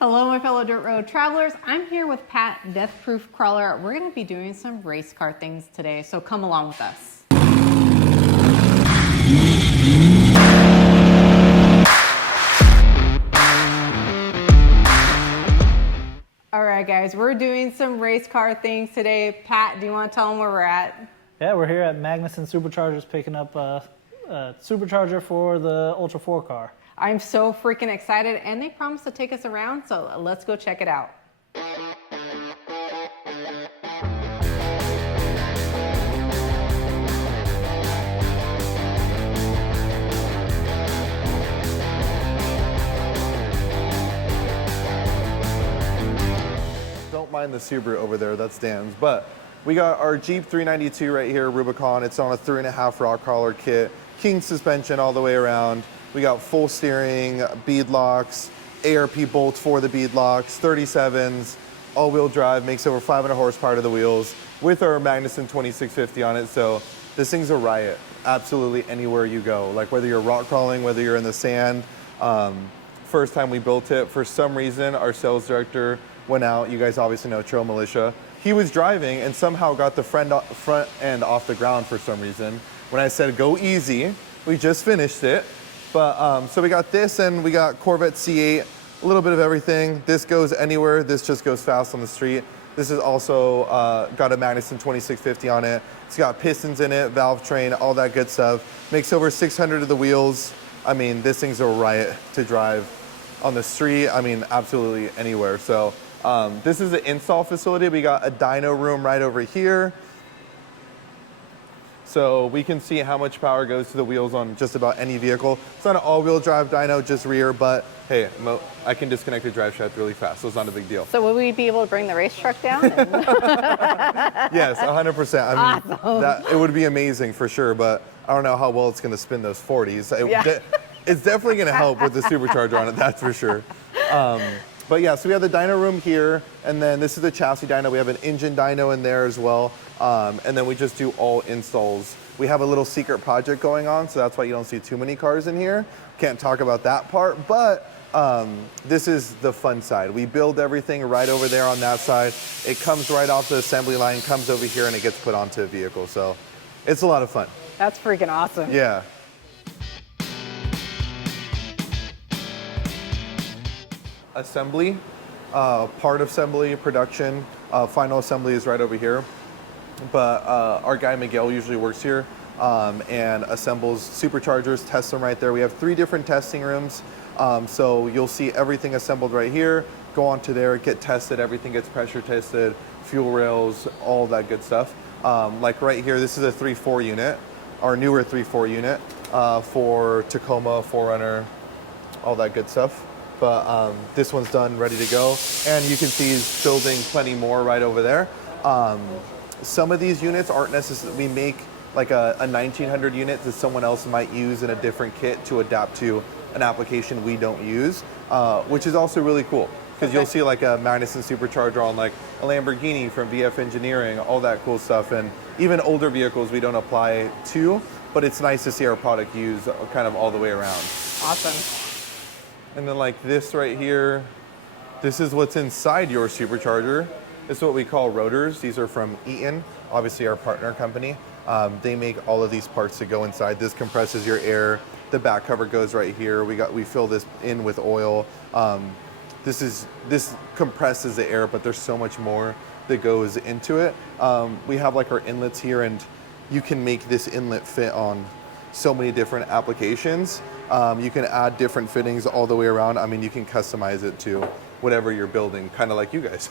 Hello, my fellow dirt road travelers. I'm here with Pat, Deathproof Crawler. We're going to be doing some race car things today, so come along with us. All right, guys, we're doing some race car things today. Pat, do you want to tell them where we're at? Yeah, we're here at Magnuson Superchargers picking up a supercharger for the Ultra 4 car. I'm so freaking excited, and they promised to take us around, so let's go check it out. Don't mind the Subaru over there, that's Dan's. But we got our Jeep 392 right here, Rubicon. It's on a 3.5 rock crawler kit, king suspension all the way around. We got full steering, bead locks, ARP bolts for the bead locks, 37s, all-wheel drive, makes over 500 horsepower to the wheels with our Magnuson 2650 on it. So this thing's a riot, absolutely anywhere you go. Like whether you're rock crawling, whether you're in the sand. First time we built it, for some reason, our sales director went out. You guys obviously know Trail Militia. He was driving and somehow got the front end off the ground for some reason. When I said go easy, we just finished it. But so we got this, and we got Corvette C8, a little bit of everything. This goes anywhere. This just goes fast on the street. This is also got a Magnuson 2650 on it. It's got pistons in it, valve train, all that good stuff. Makes over 600 of the wheels. I mean, this thing's a riot to drive on the street. I mean, absolutely anywhere. So this is the install facility. We got a dyno room right over here. So we can see how much power goes to the wheels on just about any vehicle. It's not an all-wheel drive dyno, just rear, but hey, I can disconnect the drive shaft really fast, so it's not a big deal. So will we be able to bring the race truck down? Yes, 100%. I mean, Awesome. It would be amazing for sure, but I don't know how well it's going to spin those 40s. It's definitely going to help with the supercharger on it, that's for sure. But yeah, so we have the dyno room here, and then this is the chassis dyno. We have an engine dyno in there as well, and then we just do all installs. We have a little secret project going on, so that's why you don't see too many cars in here. Can't talk about that part, but this is the fun side. We build everything right over there on that side. It comes right off the assembly line, comes over here, and it gets put onto a vehicle. So it's a lot of fun. That's freaking awesome. Yeah. Assembly, part assembly, production, final assembly is right over here. But our guy Miguel usually works here and assembles superchargers, tests them right there. We have 3 different testing rooms. So you'll see everything assembled right here, go on to there, get tested, everything gets pressure tested, fuel rails, all that good stuff. Like right here, this is a 3.4 unit, our newer 3.4 unit for Tacoma, 4Runner, all that good stuff. But this one's done, ready to go. And you can see he's building plenty more right over there. Some of these units aren't necessarily, we make like a 1900 unit that someone else might use in a different kit to adapt to an application we don't use, which is also really cool. Because you'll see like a Magnuson supercharger on like a Lamborghini from VF Engineering, all that cool stuff. And even older vehicles we don't apply to, but it's nice to see our product used kind of all the way around. Awesome. And then like this right here, this is what's inside your supercharger. This is what we call rotors. These are from Eaton, obviously our partner company. They make all of these parts that go inside. This compresses your air. The back cover goes right here. We fill this in with oil. This compresses the air, but there's so much more that goes into it. We have like our inlets here, and you can make this inlet fit on so many different applications. You can add different fittings all the way around. I mean, you can customize it to whatever you're building, kind of like you guys.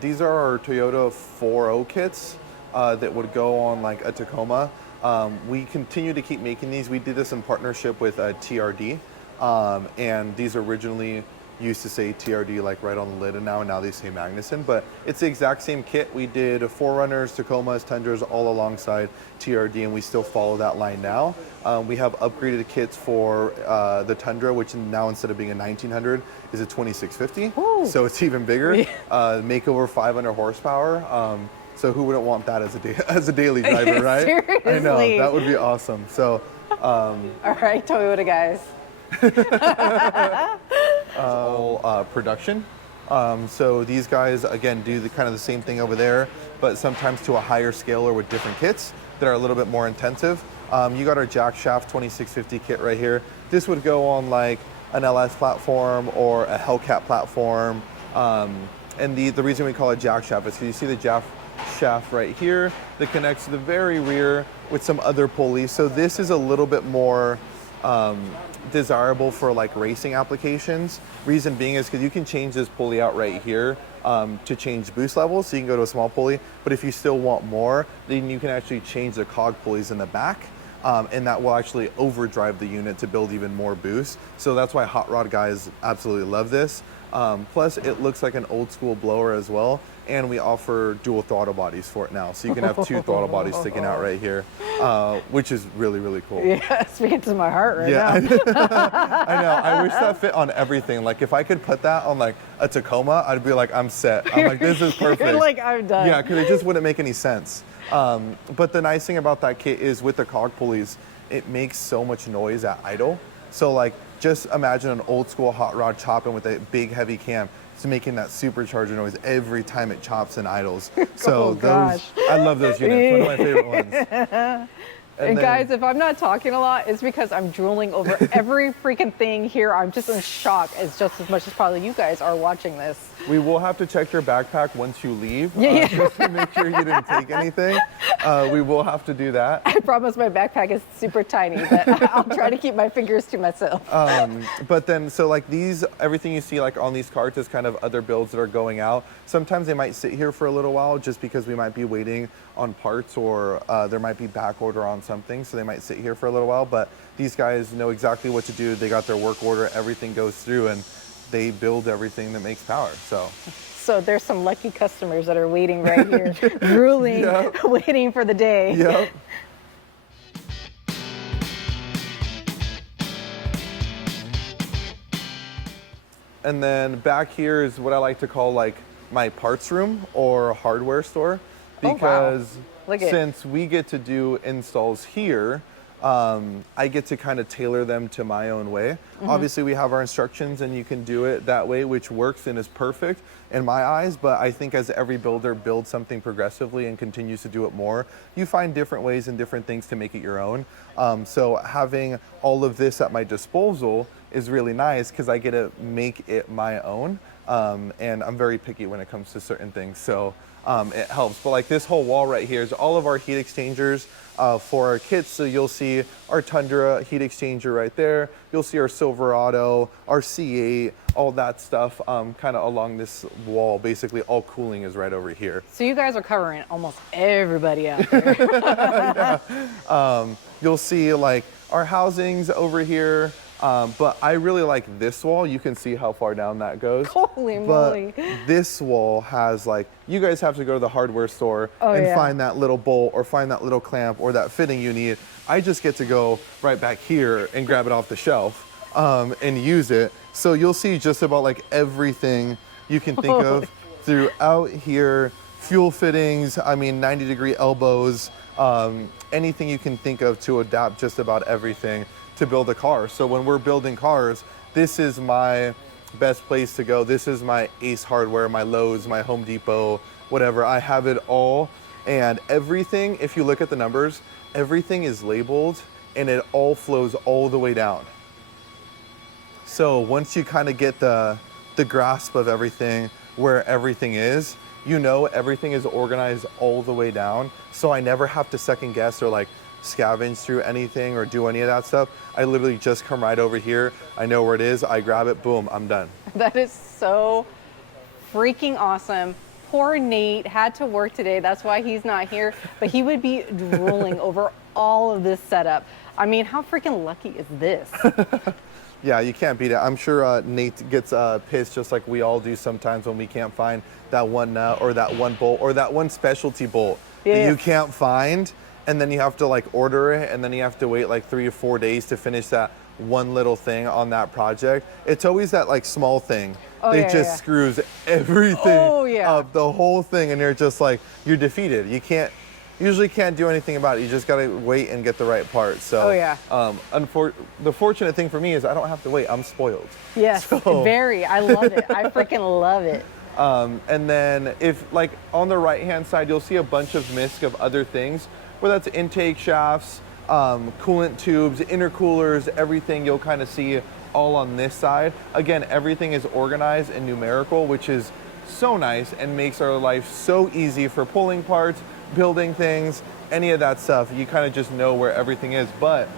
These are our Toyota 4.0 kits that would go on like a Tacoma. We continue to keep making these. We did this in partnership with TRD, and these originally used to say TRD like right on the lid, and now they say Magnuson, but it's the exact same kit. We did 4Runners, Tacomas, Tundras all alongside TRD, and we still follow that line now. We have upgraded kits for the Tundra, which now instead of being a 1900 is a 2650. Ooh. So it's even bigger. Make over 500 horsepower. So who wouldn't want that as a daily driver, right? Seriously. I know, that would be awesome. So All right, tell me what it guys. All production. So these guys, again, do the kind of the same thing over there, but sometimes to a higher scale or with different kits that are a little bit more intensive. You got our jack shaft 2650 kit right here. This would go on like an LS platform or a Hellcat platform. And the reason we call it jack shaft is because you see the jack shaft right here that connects to the very rear with some other pulleys. So this is a little bit more desirable for like racing applications. Reason being is because you can change this pulley out right here to change boost levels. So you can go to a small pulley, but if you still want more, then you can actually change the cog pulleys in the back. And that will actually overdrive the unit to build even more boost. So that's why hot rod guys absolutely love this. Plus it looks like an old school blower as well. And we offer dual throttle bodies for it now. So you can have two throttle bodies sticking out right here, which is really, really cool. Yeah, speaking to my heart right now. I know, I wish that fit on everything. Like if I could put that on like a Tacoma, I'd be like, I'm set. I'm like, this is perfect. You're like, I'm done. Yeah, because it just wouldn't make any sense. But the nice thing about that kit is with the cog pulleys, it makes so much noise at idle. So like, just imagine an old school hot rod chopping with a big heavy cam. It's making that supercharger noise every time it chops and idles. So I love those units, one of my favorite ones. And guys, if I'm not talking a lot, it's because I'm drooling over every freaking thing here. I'm just in shock as just as much as probably you guys are watching this. We will have to check your backpack once you leave, Yeah. just to make sure you didn't take anything. We will have to do that. I promise my backpack is super tiny, but I'll try to keep my fingers to myself. But then, so like these, everything you see like on these carts is kind of other builds that are going out. Sometimes they might sit here for a little while just because we might be waiting on parts or there might be back order on something. So they might sit here for a little while, but these guys know exactly what to do. They got their work order, everything goes through and they build everything that makes power, So there's some lucky customers that are waiting right here, drooling, Yep. waiting for the day. Yep. And then back here is what I like to call like my parts room or hardware store, because since we get to do installs here, I get to kind of tailor them to my own way. Obviously we have our instructions and you can do it that way, which works and is perfect in my eyes, but I think as every builder builds something progressively and continues to do it more, you find different ways and different things to make it your own. So having all of this at my disposal is really nice because I get to make it my own. And I'm very picky when it comes to certain things, so it helps. But like this whole wall right here is all of our heat exchangers for our kits. So you'll see our Tundra heat exchanger right there. You'll see our Silverado, our C8, all that stuff kind of along this wall. Basically all cooling is right over here. So you guys are covering almost everybody out there. You'll see like our housings over here. But I really like this wall. You can see how far down that goes. Holy moly. But this wall has like, you guys have to go to the hardware store and find that little bolt or find that little clamp or that fitting you need. I just get to go right back here and grab it off the shelf and use it. So you'll see just about like everything you can think of throughout here. Fuel fittings, I mean 90-degree elbows, anything you can think of to adapt just about everything to build a car. So when we're building cars, this is my best place to go. This is my Ace Hardware, my Lowe's, my Home Depot, whatever. I have it all, and everything, if you look at the numbers, everything is labeled and it all flows all the way down. So once you kind of get the grasp of everything, where everything is, you know everything is organized all the way down. So I never have to second guess or like scavenge through anything or do any of that stuff. I literally just come right over here. I know where it is. I grab it. Boom, I'm done. That is so freaking awesome. Poor Nate had to work today. That's why he's not here. But he would be drooling over all of this setup. I mean, how freaking lucky is this? Yeah, you can't beat it. I'm sure Nate gets pissed just like we all do sometimes when we can't find that one nut or that one bolt or that one specialty bolt that you can't find. And then you have to like order it, and then you have to wait like 3 or 4 days to finish that one little thing on that project. It's always that like small thing that just screws everything up, the whole thing, and you're just like, you're defeated. You can't usually can't do anything about it. You just gotta wait and get the right part. So, Oh, yeah. The fortunate thing for me is I don't have to wait. I'm spoiled. Yes, So- very. I love it. I freaking love it. And then if like on the right hand side, you'll see a bunch of misc of other things, where that's intake shafts, coolant tubes, intercoolers, everything you'll kind of see all on this side. Again, everything is organized and numerical, which is so nice and makes our life so easy for pulling parts, building things, any of that stuff. You kind of just know where everything is. But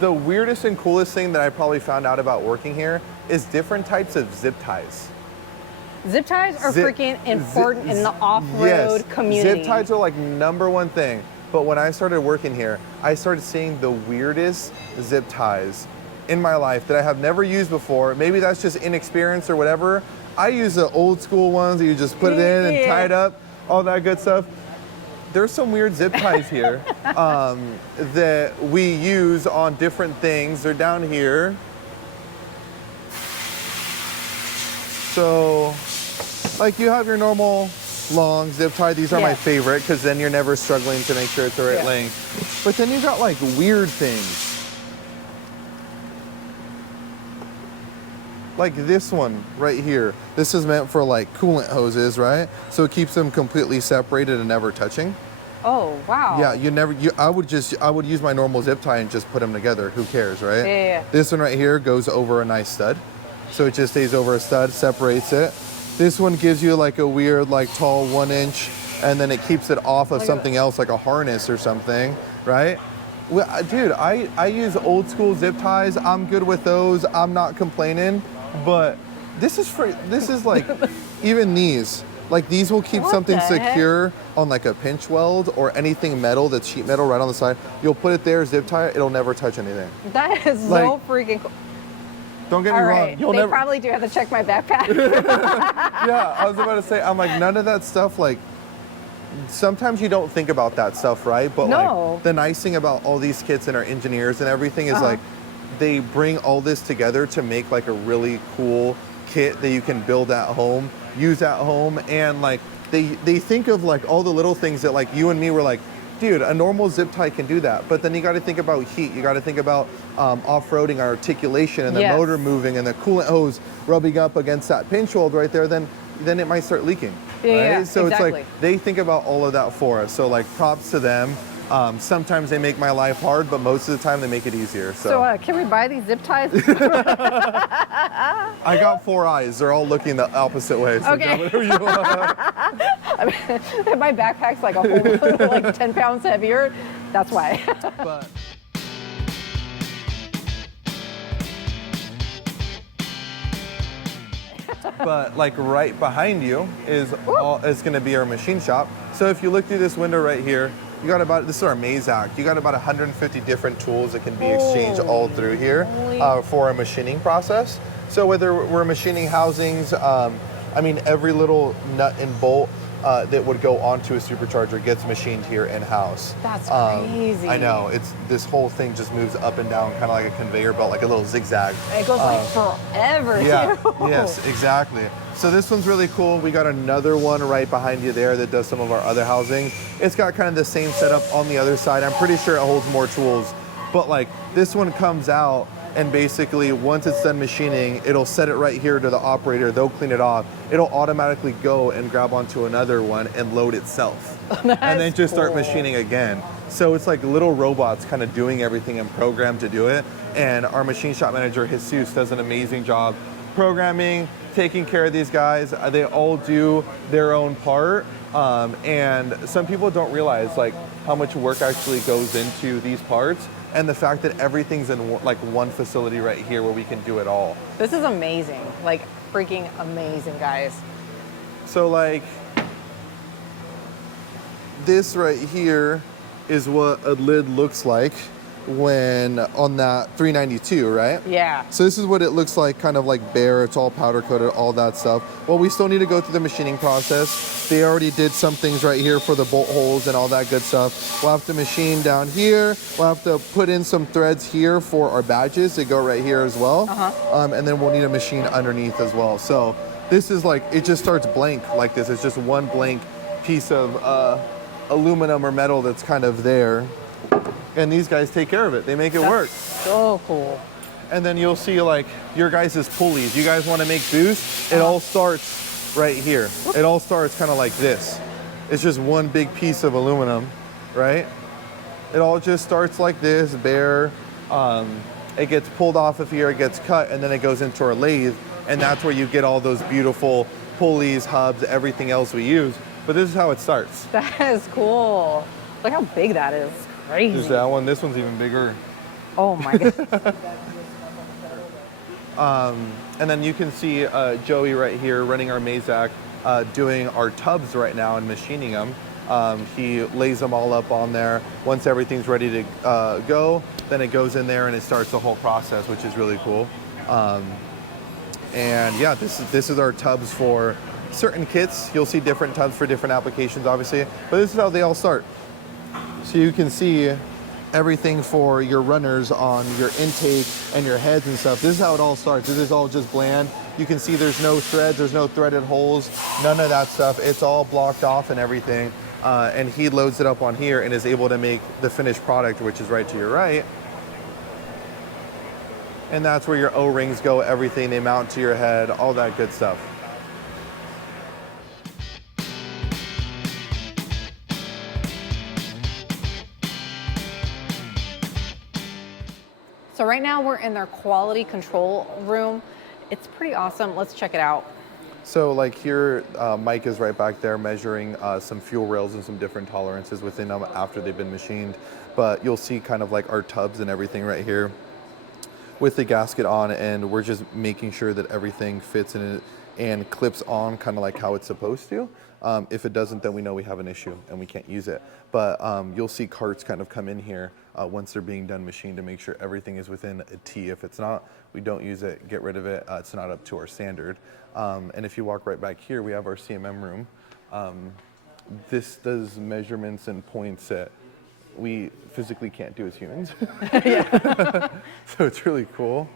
the weirdest and coolest thing that I probably found out about working here is different types of zip ties. Zip ties are Zip- freaking important in the off-road Yes, community. zip ties are like #1 thing. But when I started working here, I started seeing the weirdest zip ties in my life that I have never used before. Maybe that's just inexperience or whatever. I use the old school ones that you just put it in and tie it up, all that good stuff. There's some weird zip ties here that we use on different things. They're down here. So, like you have your normal long zip tie. These are my favorite because then you're never struggling to make sure it's the right length. But then you got like weird things. Like this one right here. This is meant for like coolant hoses, right? So it keeps them completely separated and never touching. Oh, wow. Yeah, I would use my normal zip tie and just put them together. Who cares, right? Yeah. This one right here goes over a nice stud. So it just stays over a stud, separates it. This one gives you like a weird, like tall 1 inch, and then it keeps it off of something else, like a harness or something, right? Well, dude, I use old school zip ties. I'm good with those. I'm not complaining, but this is like, even these, like these will keep something secure on like a pinch weld or anything metal that's sheet metal right on the side. You'll put it there, zip tie it, it'll never touch anything. That is so Like, freaking cool. Don't get me All wrong. right, You'll they never. probably do have to check my backpack. Yeah, I was about to say, I'm like, none of that stuff, like, sometimes you don't think about that stuff, right? But No. like, the nice thing about all these kits and our engineers and everything is like, they bring all this together to make like a really cool kit that you can build at home, use at home, and like, they think of like all the little things that like you and me were like, dude, a normal zip tie can do that. But then you got to think about heat. You got to think about off-roading, articulation, and the motor moving, and the coolant hose rubbing up against that pinch weld right there. Then it might start leaking. Yeah, right? So exactly. it's like they think about all of that for us. So like props to them. Sometimes they make my life hard, but most of the time they make it easier. So can we buy these zip ties? I got 4 eyes. They're all looking the opposite way. So Okay. do whatever you want. I mean, my backpack's like a whole like 10 pounds heavier. That's why. But like right behind you is going to be our machine shop. So if you look through this window right here, you got about, this is our Mazak. You got about 150 different tools that can be exchanged all through here for a machining process. So whether we're machining housings, I mean, every little nut and bolt that would go onto a supercharger gets machined here in-house. That's crazy. I know, it's this whole thing just moves up and down kind of like a conveyor belt, like a little zigzag. It goes like forever, Yeah, too. yes, exactly. So this one's really cool. We got another one right behind you there that does some of our other housing. It's got kind of the same setup on the other side. I'm pretty sure it holds more tools, but like this one comes out and basically once it's done machining, it'll set it right here to the operator. They'll clean it off. It'll automatically go and grab onto another one and load itself. And then just start machining again. So it's like little robots kind of doing everything and programmed to do it. And our machine shop manager, Jesus, does an amazing job programming, taking care of these guys. They all do their own part. And some people don't realize like how much work actually goes into these parts. And the fact that everything's in like one facility right here where we can do it all. This is amazing. Like freaking amazing, guys. So like this right here is what a lid looks like when on that 392, right? Yeah. So this is what it looks like, kind of like bare. It's all powder coated, all that stuff. Well, we still need to go through the machining process. They already did some things right here for the bolt holes and all that good stuff. We'll have to machine down here. We'll have to put in some threads here for our badges that go right here as well. And then we'll need a machine underneath as well. So this is like, it just starts blank like this. It's just one blank piece of aluminum or metal that's kind of there. And these guys take care of it. They make it work. So cool. And then you'll see like your guys' pulleys. You guys want to make boost? It all starts right here. It all starts kind of like this. It's just one big piece of aluminum, right? It all just starts like this, bare. It gets pulled off of here, it gets cut, and then it goes into our lathe. And that's where you get all those beautiful pulleys, hubs, everything else we use. But this is how it starts. That is cool. Look how big that is. Crazy. There's that one. This one's even bigger. Oh my god. And then you can see Joey right here running our Mazak, doing our tubs right now and machining them. He lays them all up on there. Once everything's ready to go, then it goes in there and it starts the whole process, which is really cool. And yeah, this is our tubs for certain kits. You'll see different tubs for different applications, obviously, but this is how they all start. So you can see everything for your runners on your intake and your heads and stuff. This is how it all starts. This is all just bland. You can see there's no threads, there's no threaded holes, none of that stuff. It's all blocked off and everything. And he loads it up on here and is able to make the finished product, which is right to your right. And that's where your O-rings go, everything. They mount to your head, all that good stuff. So right now we're in their quality control room. It's pretty awesome. Let's check it out. So like here, Mike is right back there measuring some fuel rails and some different tolerances within them after they've been machined. But you'll see kind of like our tubs and everything right here with the gasket on, and we're just making sure that everything fits in it and clips on kind of like how it's supposed to. If it doesn't, then we know we have an issue and we can't use it. But you'll see carts kind of come in here once they're being done machined to make sure everything is within a T. If it's not, we don't use it, get rid of it. It's not up to our standard. And if you walk right back here, we have our CMM room. This does measurements and points that we physically can't do as humans. So it's really cool.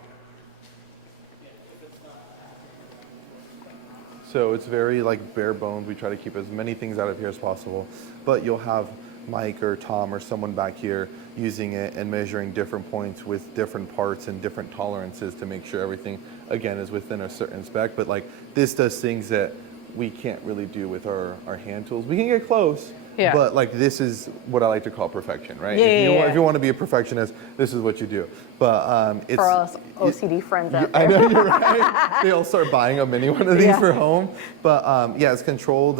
So it's very like bare bones. We try to keep as many things out of here as possible, but you'll have Mike or Tom or someone back here using it and measuring different points with different parts and different tolerances to make sure everything, again, is within a certain spec. But like this does things that we can't really do with our hand tools. We can get close, but like this is what I like to call perfection, right? If you want to be a perfectionist, this is what you do. But it's for us OCD friends out there. I know, you're right. They all start buying a mini one of these for home. But yeah, it's controlled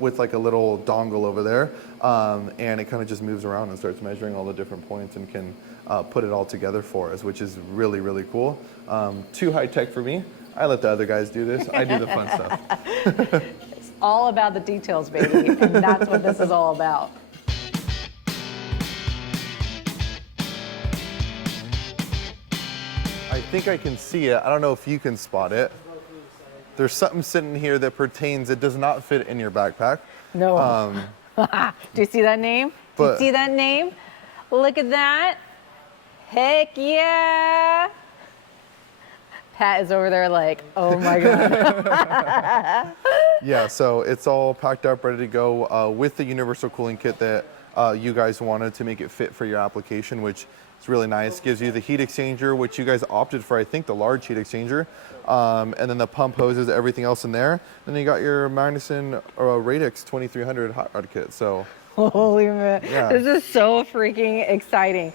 with like a little dongle over there, and it kind of just moves around and starts measuring all the different points and can put it all together for us, which is really, really cool. Too high tech for me. I let the other guys do this. I do the fun stuff. It's all about the details, baby, and that's what this is all about. I think I can see it. I don't know if you can spot it. There's something sitting here that pertains, it does not fit in your backpack. No. Do you see that name? Do you see that name? Look at that. Heck yeah. Pat is over there like, oh my God. Yeah, so it's all packed up, ready to go with the universal cooling kit that you guys wanted to make it fit for your application, which is really nice. Gives you the heat exchanger, which you guys opted for, I think, the large heat exchanger, and then the pump hoses, everything else in there. And then you got your Magnuson Radix 2300 hot rod kit. So, holy man, this is so freaking exciting.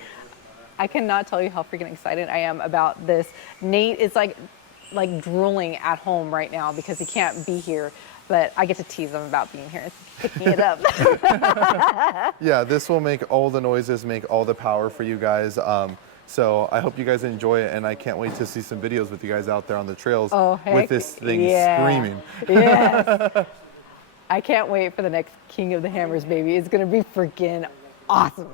I cannot tell you how freaking excited I am about this. Nate is like drooling at home right now because he can't be here, but I get to tease him about being here and picking it up. Yeah, this will make all the noises, make all the power for you guys. So I hope you guys enjoy it, and I can't wait to see some videos with you guys out there on the trails with this thing screaming. Yes. I can't wait for the next King of the Hammers, baby. It's gonna be freaking awesome.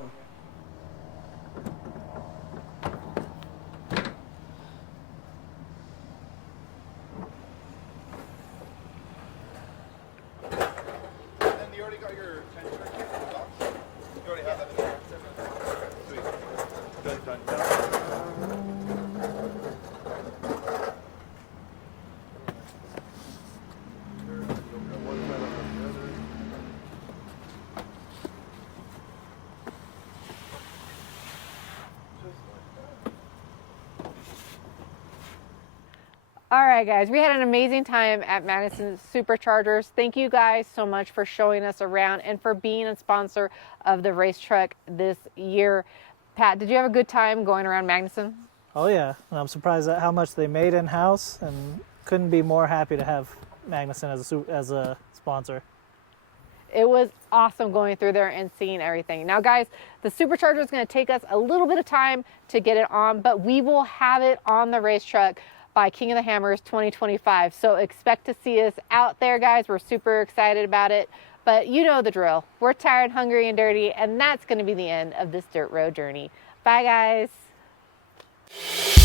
All right, guys, we had an amazing time at Magnuson Superchargers. Thank you guys so much for showing us around and for being a sponsor of the race truck this year. Pat, did you have a good time going around Magnuson? Oh yeah, and I'm surprised at how much they made in-house, and couldn't be more happy to have Magnuson as a sponsor. It was awesome going through there and seeing everything. Now guys, the Supercharger is going to take us a little bit of time to get it on, but we will have it on the race truck by King of the Hammers 2025. So expect to see us out there, guys. We're super excited about it, but you know the drill. We're tired, hungry, and dirty, and that's going to be the end of this dirt road journey. Bye, guys.